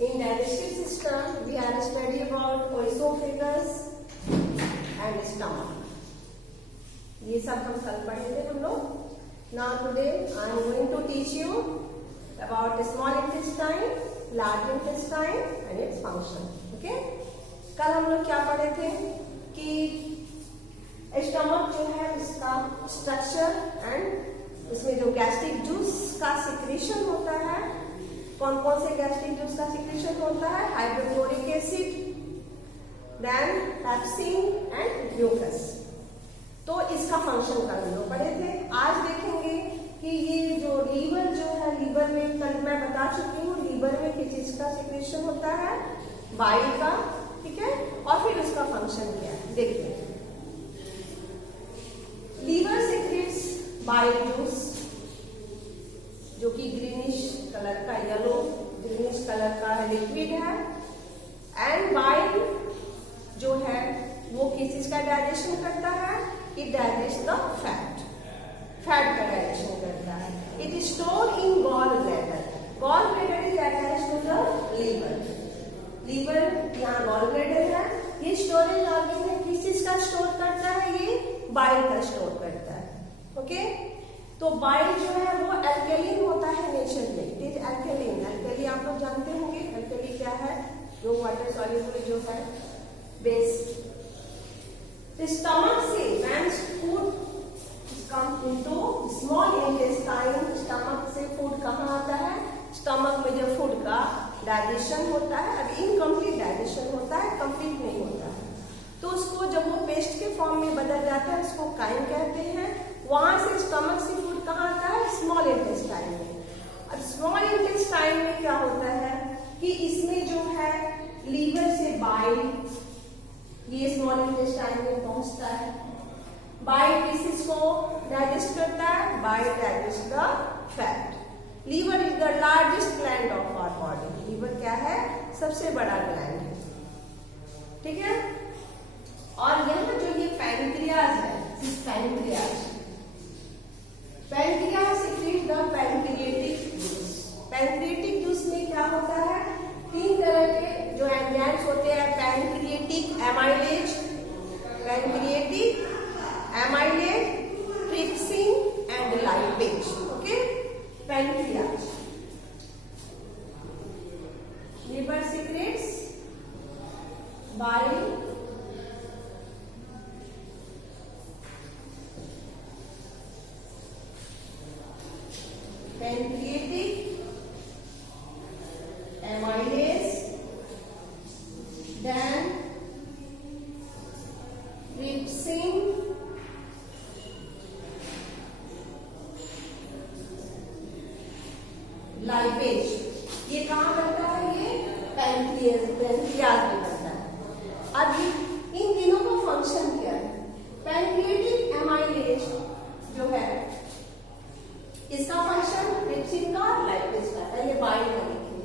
In digestive system, we are study about esophagus and stomach. ये सब हम कल पढ़े थे हम लोग. Now today I am going to teach you about small intestine, large intestine and its function. Okay? कल हम लोग क्या पढ़े थे कि स्टमक जो है उसका स्ट्रक्चर एंड इसमें जो गैस्ट्रिक जूस का सिक्रेशन होता है, कौन कौन से गैस्ट्रिक जूस का सिक्रेशन होता है, hydrochloric acid, then pepsin and mucus. तो इसका फंक्शन कल हम लोग पढ़े थे. आज देखेंगे कि ये जो लीवर जो है, लीवर में कल मैं बता चुकी हूँ लीवर में किस चीज का सिक्रेशन होता है, बाइल का. ठीक है, और फिर उसका फंक्शन क्या है देखिए. लीवर सिक्रेट्स बाइल जूस जो कि ग्रीनिश कलर का, येलो ग्रीनिश कलर का लिक्विड है. एंड बाइल जो है वो किस चीज का डाइजेशन करता है, it digest the fat, fat का डाइजेशन करता है. It is store in gall bladder. Gall bladder is attached to the liver. Liver यहाँ गॉल ब्लैडर है. ये स्टोरेज ऑर्गन है, किस चीज का स्टोर करता है, ये बाइल का स्टोर करता है. ओके, तो बाइल जो है वो एल्केलिन होता है नेचर में. It is एल्केलिन. एल्केली आप लोग जानते होंगे. एल्केली क्या है, जो वाटर सॉल्युबल जो है बेस. स्टमक से when food come into small intestine, stomach से फूड कहाँ आता है, स्टमक में जब फूड का डाइजेशन होता है, अब इनकम्प्लीट डाइजेशन होता है, कंप्लीट नहीं होता है, तो उसको जब वो पेस्ट के फॉर्म में बदल जाता है उसको काइम कहते हैं. वहां से स्टमक से फूड कहाँ आता है, स्मॉल इंटेस्टाइन में. अब स्मॉल इंटेस्टाइन में क्या होता है कि इसमें जो है लीवर से बाइल ये स्मॉल इंटेस्टाइन में पहुंचता है. बाइल किस को डाइजेस्ट करता है, bile digest the fat. Liver is the largest gland of our body. Liver क्या है, सबसे बड़ा ग्लैंड है. ठीक है, और यहाँ जो ये पैनक्रियाज है, pancreas secrete the pancreatic juice. Pancreatic juice में क्या होता है, 3 तरह के जो एंजाइम्स होते हैं, pancreatic amylase, trypsin and lipase. Okay, pancreas. Liver secretes bile, pancreatic, amylase, then trypsin, lipase. ये कहाँ बनता है, ये पैनक्रियाज में बनता है. अब इन तीनों का फंक्शन क्या है. पैनक्रिएटिक एमाइलेज जो है इसका फंक्शन ट्रिप्सिन का, लाइपेज का. पहले बाइल का देखिए.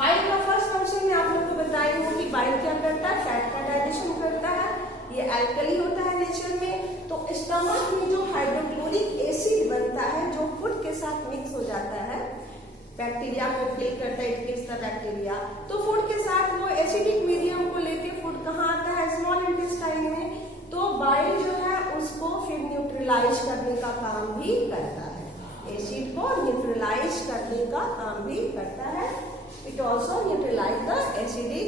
बाइल का फर्स्ट फंक्शन मैं आप लोग को बताई हूँ कि बाइल क्या करता है, फैट का डाइजेशन करता है. ये एल्कली होता है नेचर में. तो स्टमक में जो हाइड्रोक्लोरिक एसिड बनता है जो फूड के साथ मिक्स हो जाता है, बैक्टीरिया को किल करता है, इट किल्स द बैक्टीरिया. तो फूड के साथ वो एसिडिक मीडियम को लेके फूड कहाँ आता है, स्मॉल इंटेस्टाइन में. तो बाइल जो है उसको फिर न्यूट्रलाइज करने का काम भी करता है, एसिड को न्यूट्रलाइज करने का काम भी करता है. It also neutralize the acidic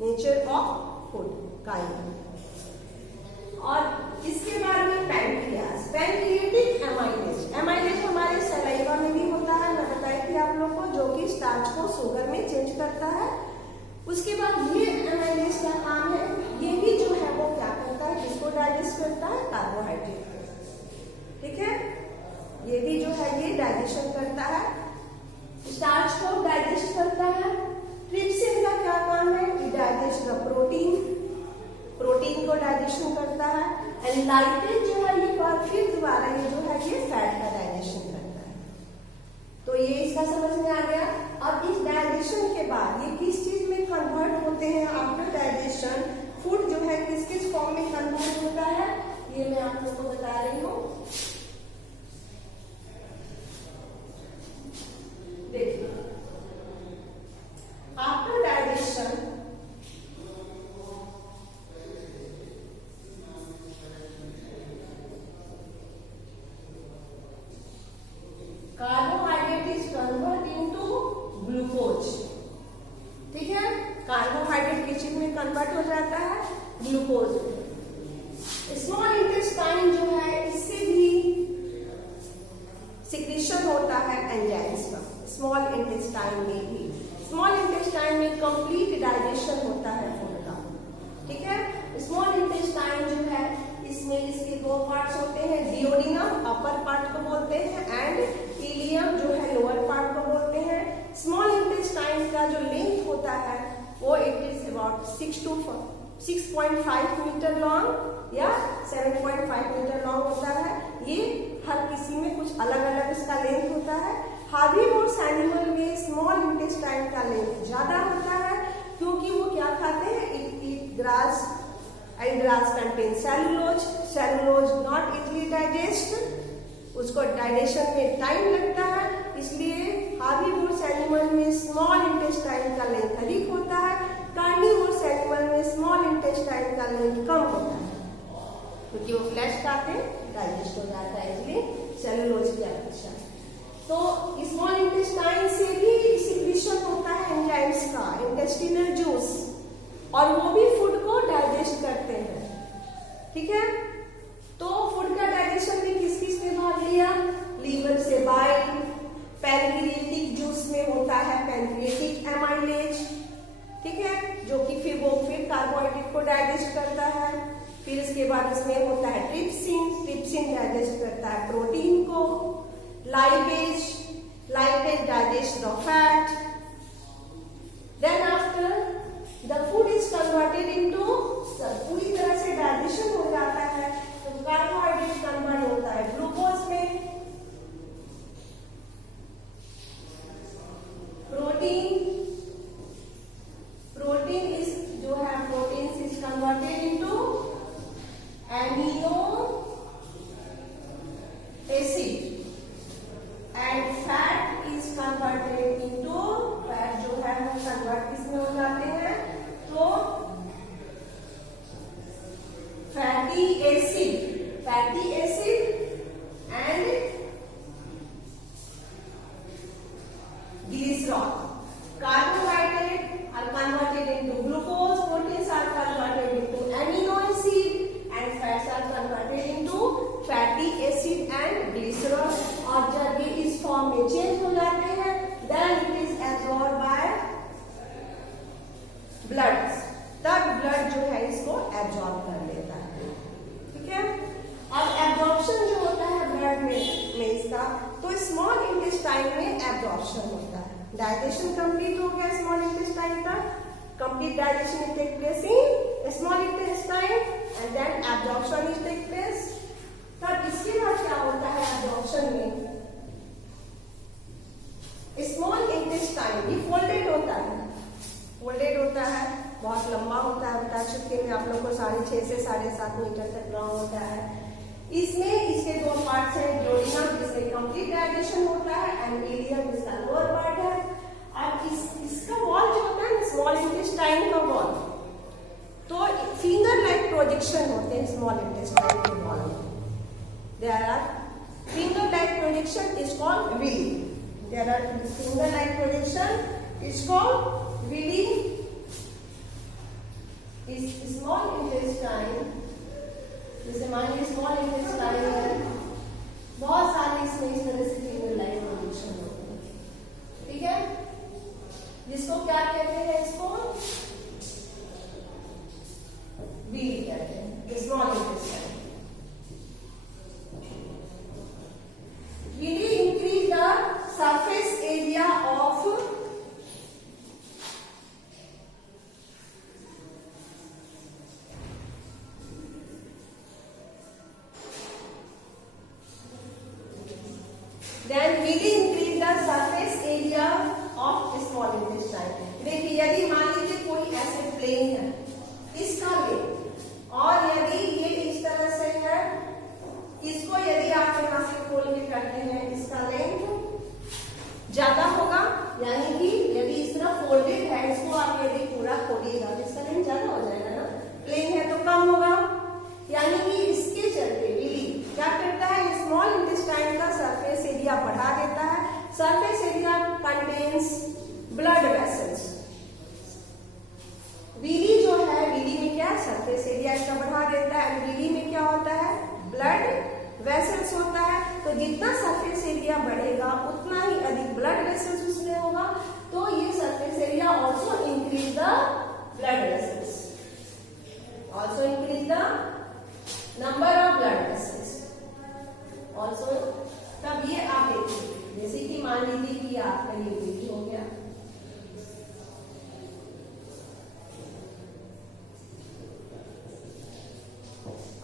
nature of food kind. और इसके बाद में पैनक्रियाज, पैनक्रिएटिक एमाइलेज. एमाइलेज हमारे सलाइवा में भी होता है, मैं बताई थी आप लोग को, जो कि स्टार्च को शुगर में चेंज करता है. उसके बाद ये एमाइलेज का काम है, ये भी जो है वो क्या करता है, किसको डाइजेस्ट करता है, कार्बोहाइड्रेट. ठीक है, ये भी जो है ये डाइजेशन करता है, स्टार्च को डाइजेस्ट करता है. ट्रिप्सिन का क्या काम है, कि डाइजेस्ट द प्रोटीन को डाइजेशन करता है. एंड लाइपेज जो है ये फिर दोबारा ये जो है ये फैट का डाइजेशन करता है. तो ये इसका समझ में आ गया. अब इस डाइजेशन के बाद ये किस चीज में कन्वर्ट होते हैं, आफ्टर डाइजेशन फूड जो है किस किस फॉर्म में कन्वर्ट होता है, ये मैं आप लोग को बता रही हूँ. देखिए ग्लूकोज। स्मॉल इंटेस्टाइन जो है इससे भी सिक्रीशन होता है एंजाइम्स का, स्मॉल इंटेस्टाइन में भी। स्मॉल इंटेस्टाइन में कंप्लीट डाइजेशन होता है फूड का, ठीक है। स्मॉल इंटेस्टाइन जो है इसमें इसके दो पार्ट्स होते हैं, डियोडिनम अपर पार्ट को बोलते हैं एंड इलियम जो है लोअर पार्ट को बोलते हैं। स्मॉल इंटेस्टाइन का जो लेंथ होता है वो it is about 6.5 metre long या 7.5 मीटर लॉन्ग होता है। ये हर किसी में कुछ अलग अलग इसका लेंथ होता है। हार्बीवोर्स एनिमल में स्मॉल इंटेस्टाइन का लेंथ ज्यादा होता है क्योंकि वो क्या खाते हैं, it eat grass and grass contain cellulose, cellulose not easily digest, उसको डाइजेशन में टाइम लगता है, इसलिए हार्बीवोर्स एनिमल में स्मॉल इंटेस्टाइन का लेंथ अधिक होता है, कार्निवोर्स एनिमल में स्मॉल इंटेस्टाइन का लेंथ कम होता है क्योंकि वो फ्लैश खाते हैं, डाइजेस्ट हो जाता है इसलिए सेलुलोज की अपेक्षा। तो स्मॉल इंटेस्टाइन से भी सिक्रीशन होता है एंजाइम्स का, इंटेस्टिनल जूस, और वो भी फूड को डाइजेस्ट करते हैं, ठीक है। तो फूड का डाइजेशन में किस किस ने भाग लिया, लीवर से बाइल, पैनक्रिएटिक जूस में होता है पैनक्रिएटिक एमाइलेज, ठीक है, जो कि फिर कार्बोहाइड्रेट को डाइजेस्ट करता है। फिर इसके बाद इसमें होता है ट्रिप्सिन, ट्रिप्सिन डाइजेस्ट करता है प्रोटीन को। Lipase, lipase digest the fat. Then after the food is converted into, पूरी तरह से डाइजेशन हो जाता है तो कार्बोहाइड्रेट कन्वर्ट होता है ग्लूकोज में। प्रोटीन इज जो है protein is converted into amino acid and fat is converted into, fat जो है वो कन्वर्ट किसमें हो जाते हैं, तो fatty acid and glycerol. Carbohydrate are converted into glucose, proteins are converted into amino acid and fats are converted into fatty acid and glycerol। और जब ये इस फॉर्म में चेंज हो जाते हैं then it is absorbed by blood, तब blood जो है इसको एब्जॉर्ब कर लेता है, ठीक है। अब एब्जॉर्प्शन जो होता है ब्लड में इसका, तो स्मॉल इंटेस्टाइन में एब्जॉर्प्शन होता है। डाइजेशन कंप्लीट हो गया स्मॉल इंटेस्टाइन का, complete digestion take place in small intestine and then absorption is take place. तब इसके बाद क्या होता है एब्जॉर्प्शन में, स्मॉल इंटेस्टाइन भी फोल्डेड होता है, फोल्डेड होता है, बहुत लंबा होता है, बता चुके मैं आप लोग को 6.5 से 7.5 मीटर तक लॉन्ग होता है। इसमें इसके दो पार्ट्स हैं, डियोडिनम जिसमें कंप्लीट डाइजेशन होता है एंड इलियम जिसका लोअर पार्ट है। अब इसका वॉल जो होता है स्मॉल इंटेस्टाइन का वॉल, तो फिंगर लाइक प्रोजेक्शन होते हैं स्मॉल इंटेस्टाइन के वॉल में। There are finger like projection is called villi, there are finger like projection is called villi. इस स्मॉल इंटेस्टाइन, जैसे मानिए स्मॉल इंटेस्टाइन है, बहुत सारे इसमें इस तरह से फिंगर लाइक प्रोजेक्शन होते हैं, ठीक है, जिसको क्या कहते हैं, इसको व्हील कहते हैं, small intestine. Wheel increase the surface area of then will increase the surface area of small intestine। देखिए यदि मान लीजिए कोई ऐसे प्लेन है, इसका लेंथ, और यदि ये इस तरह से है, इसको यदि आप यहाँ से खोल के करते हैं, इसका लेंथ ज्यादा होगा, यानी कि यदि इस तरह फोल्डेड है, इसको आप यदि पूरा खोलिएगा तो इसका लेंथ ज्यादा हो जाएगा ना, प्लेन है तो कम होगा, यानी कि इसके चलते विली क्या करता है, स्मॉल इंटेस्टाइन का सरफेस एरिया बढ़ा देता है। Surface area contains blood vessels. Villi जो है, विली में क्या सरफेस एरिया तो जितना सरफेस एरिया बढ़ेगा उतना ही अधिक ब्लड वेसल्स उसमें होगा, तो ये surface area also increase the blood vessels, also increase the number of blood vessels also. तब ये आप देखिए, जैसे कि मान लीजिए कि आपका ये बीच हो गया,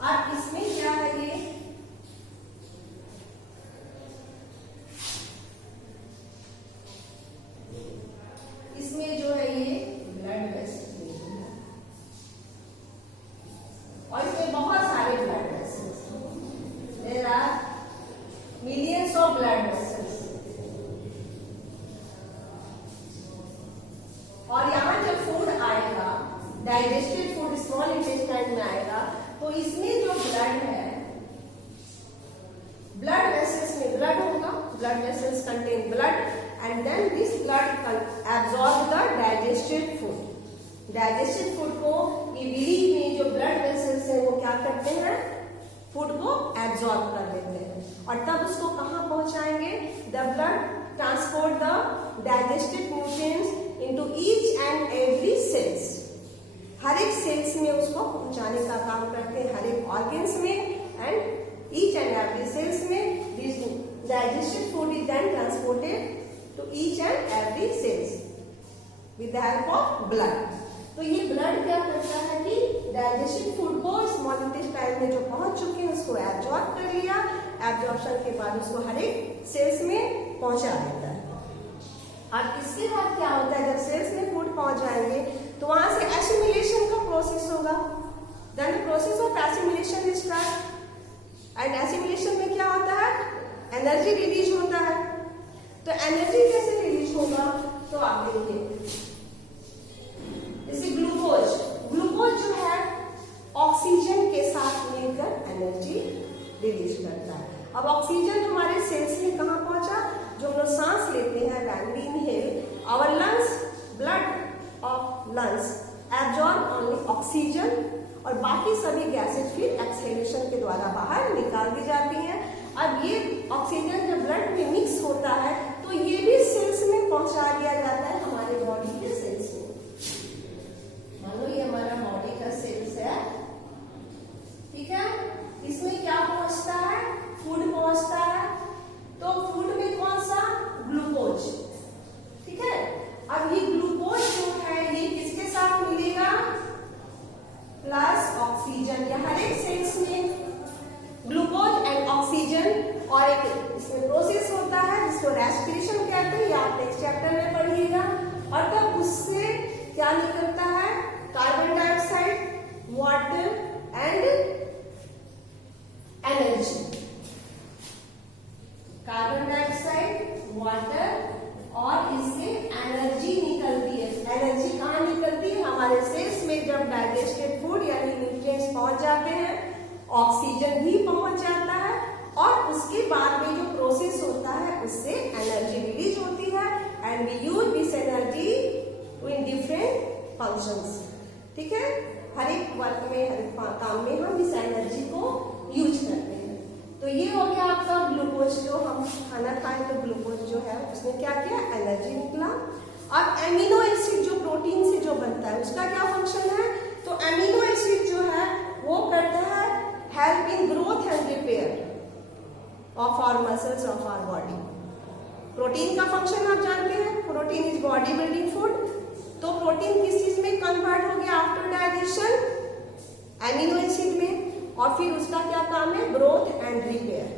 अब इसमें क्या है, ये इसमें जो है ये ब्लड वेसल है और इसमें बहुत सारे blood vessels, there are millions of blood vessels. और यहाँ जब फूड आएगा, डाइजेस्टेड फूड स्मॉल इंटेस्टाइन में आएगा, तो इसमें जो ब्लड है, ब्लड वेसल्स में ब्लड होगा, blood vessels contain blood and then this blood absorb the digested food. Digested food को ये विली में जो ब्लड वेसल्स है वो क्या करते हैं, फूड को एब्सॉर्ब कर लेते हैं और तब उसको कहाँ पहुंचाएंगे, the blood transport the digested nutrients into each and every cells. हर एक सेल्स में उसको पहुंचाने का काम करते हैं, हर एक ऑर्गन्स में and each and every cells में this digested food is then transported to each and every cells with the help of blood. तो ये ब्लड क्या करता है कि डाइजेस्टेड फूड को स्मॉल इंटेस्टाइन में जो पहुंच चुके हैं उसको एब्जॉर्ब कर लिया, एब्जॉर्प्शन के बाद उसको हर एक सेल्स में पहुंचा देता है। और इसके बाद क्या होता है, जब सेल्स में फूड पहुंच जाएंगे तो वहां से एसिमिलेशन का प्रोसेस होगा, then the process of assimilation is start. And assimilation में क्या होता है, एनर्जी रिलीज होता है। तो एनर्जी कैसे रिलीज होगा, तो आप देखिए, जैसे ग्लूकोज, ग्लूकोज जो है ऑक्सीजन के साथ मिलकर एनर्जी रिलीज करता है। अब ऑक्सीजन हमारे सेल्स में कहाँ पहुंचा, जो हम लोग सांस लेते हैं when we inhale, our lungs, blood of lungs absorb only oxygen और बाकी सभी गैसेज फिर एक्सहेलेशन के द्वारा बाहर निकाल दी जाती हैं। अब ये ऑक्सीजन जब ब्लड में मिक्स होता है तो ये भी सेल्स में पहुंचा दिया जाता है, हमारे बॉडी के सेल्स में। मान लो ये हमारा बॉडी का सेल्स है, ठीक है, इसमें क्या पहुंचता है, फूड पहुंचता है। तो फूड में कौन सा, ग्लूकोज, ठीक है। अब ये ग्लूकोज जो है ये किसके साथ मिलेगा, प्लस ऑक्सीजन। या हर एक सेल्स में ग्लूकोज एंड ऑक्सीजन और एक इसमें प्रोसेस होता है जिसको रेस्पिरेशन कहते हैं, ये आप नेक्स्ट चैप्टर में पढ़िएगा। और तब उससे क्या निकलता है, carbon dioxide, water and energy. Carbon dioxide, water और इससे एनर्जी निकलती है। एनर्जी कहाँ निकलती है, हमारे सेल्स में जब डाइजेस्टेड फूड यानी न्यूट्रिएंट्स पहुंच जाते हैं, ऑक्सीजन भी पहुंच जाता है और उसके बाद में जो प्रोसेस होता है उससे एनर्जी रिलीज होती है and we use this energy in different functions, ठीक है। हर एक वर्क में, हर एक काम में हम इस एनर्जी को यूज करते हैं। तो ये हो गया आपका ग्लूकोज, जो हम खाना खाएं तो ग्लूकोज जो है उसमें क्या किया, एनर्जी निकला। अब एमिनो एसिड जो प्रोटीन से जो बनता है उसका क्या फंक्शन है, तो एमिनो एसिड जो है वो करता है help in growth and repair of our muscles of our body. Protein का फंक्शन आप जानते हैं, protein is body building food. तो प्रोटीन किस चीज में कन्वर्ट हो गया आफ्टर डाइजेशन, एमिनो एसिड में, और फिर उसका क्या काम है, growth and repair,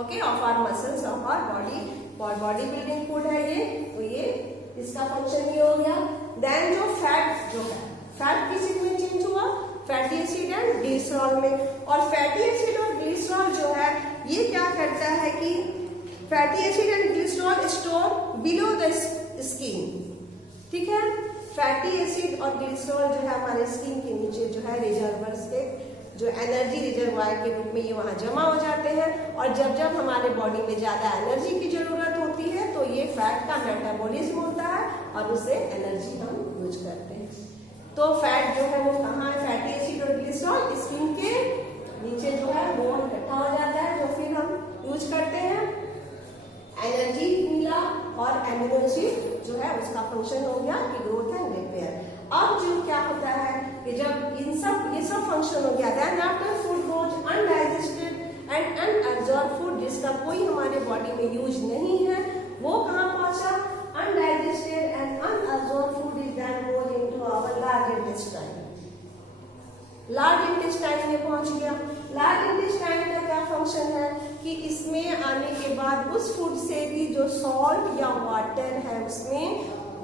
okay, of our muscles of our body. Body building food है ये, तो ये इसका फंक्शन ये हो गया। देन जो फैट जो है, फैट किस चीज में चेंज हुआ, फैटी एसिड एंड ग्लिसरॉल में। और फैटी एसिड और ग्लिसरॉल जो है ये क्या करता है कि fatty acid and glycerol store below the skin, ठीक है। फैटी एसिड और ग्लिसरॉल जो है हमारे स्किन के नीचे जो है रिजर्वर्स के, जो एनर्जी रिजर्वायर के रूप में ये वहां जमा हो जाते हैं। और जब जब हमारे बॉडी में ज्यादा एनर्जी की जरूरत होती है तो ये फैट का मेटाबॉलिज्म होता है और उससे एनर्जी हम यूज करते हैं। तो फैट जो है वो कहाँ है, फैटी एसिड और ग्लिसरॉल स्किन के नीचे जो है वो इकट्ठा हो जाता है, तो फिर हम यूज करते हैं। एनर्जी मिला और एमिनो एसिड जो है उसका फंक्शन हो गया कि ग्रोथ एंड रिपेयर। अब जो क्या होता है कि जब ये सब फंक्शन हो गया, then after food goes undigested and unabsorb food, जिसका कोई हमारे बॉडी में यूज नहीं है, वो कहाँ पहुंचा? Undigested and unabsorb food is then goes into our large intestine. Large intestine में पहुंच गया। लार्ज इंटेस्टाइन का क्या फंक्शन है कि इसमें आने के बाद उस फूड से भी जो सॉल्ट या वाटर है उसमें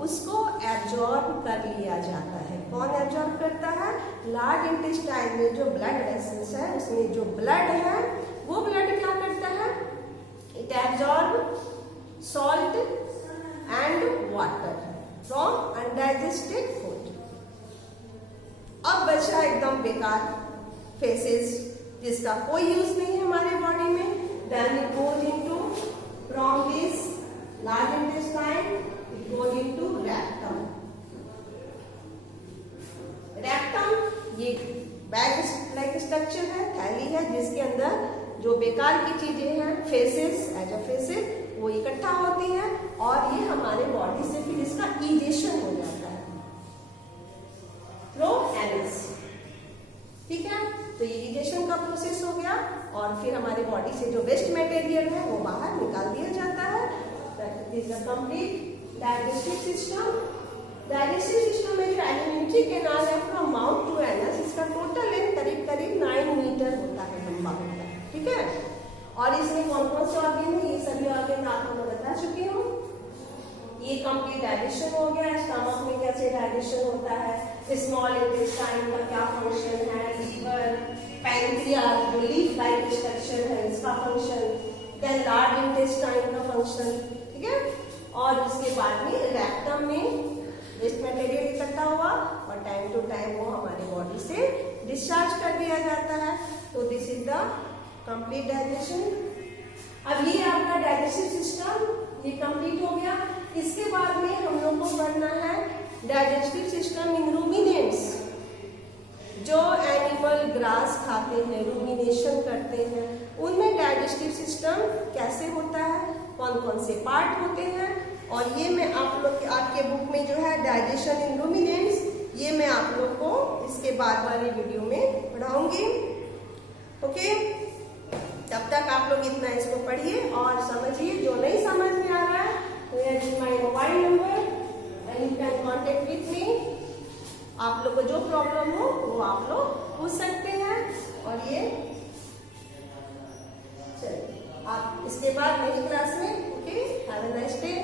उसको एब्जॉर्ब कर लिया जाता है। कौन एब्जॉर्ब करता है? लार्ज इंटेस्टाइन में जो ब्लड वेसल्स है उसमें जो ब्लड है वो ब्लड क्या करता है? It absorb salt and water from undigested food. अब बचा एकदम बेकार फेसेस जिसका कोई यूज नहीं है हमारे बॉडी में। Then it goes into from this large intestine it goes into rectum. Rectum ये बैग लाइक स्ट्रक्चर है, थैली है जिसके अंदर जो बेकार की चीजें हैं फेसेस एज अ फेसेस वो इकट्ठा होती हैं और ये हमारे बॉडी से फिर इसका इजेशन हो जाता है थ्रू एनस। ठीक है, तो ये इजेशन का प्रोसेस हो गया और फिर हमारे बॉडी से जो वेस्ट मटेरियल है वो बाहर निकाल दिया जाता है। That is the complete digestive system. Digestive system में जो एलिमेंट्री कैनाल है फ्रॉम माउथ टू एनस, इसका टोटल लेंथ करीब करीब 9 मीटर होता है, लंबा होता है। ठीक है, और इसमें कौन कौन से ऑर्गन है? ये सभी ऑर्गन आपको मैं बता चुकी हूँ। ये कंप्लीट डाइजेशन हो गया। स्टमक में कैसे डाइजेशन होता है, स्मॉल इंटेस्टाइन का क्या फंक्शन है, लीवर, पैंक्रियास जो लीफ लाइक स्ट्रक्चर है इसका फंक्शन, देन लार्ज इंटेस्टाइन का फंक्शन। ठीक है, और उसके बाद में रेक्टम में वेस्ट मटेरियल इकट्ठा हुआ और टाइम टू टाइम वो हमारे बॉडी से डिस्चार्ज कर दिया जाता है। तो this is the complete digestion. अब ये आपका डाइजेस्टिव सिस्टम ये कंप्लीट हो गया। इसके बाद में हम लोग को पढ़ना है डाइजेस्टिव सिस्टम इन रूमिनेंट्स। जो एनिमल ग्रास खाते हैं, रूमिनेशन करते हैं, उनमें डाइजेस्टिव सिस्टम कैसे होता है, कौन कौन से पार्ट होते हैं, और ये मैं आप लोग आपके बुक में जो है डाइजेशन इन रूमिनेंट्स, ये मैं आप लोग को इसके बाद वाली वीडियो में पढ़ाऊंगी। ओके, तब तक आप लोग इतना इसको पढ़िए और समझिए। जो नहीं समझ में आ रहा है तो here is my mobile number and you can contact with me. आप लोग को जो प्रॉब्लम हो वो आप लोग पूछ सकते हैं। और ये चलिए आप इसके बाद नेक्स्ट क्लास में, okay, have a nice day.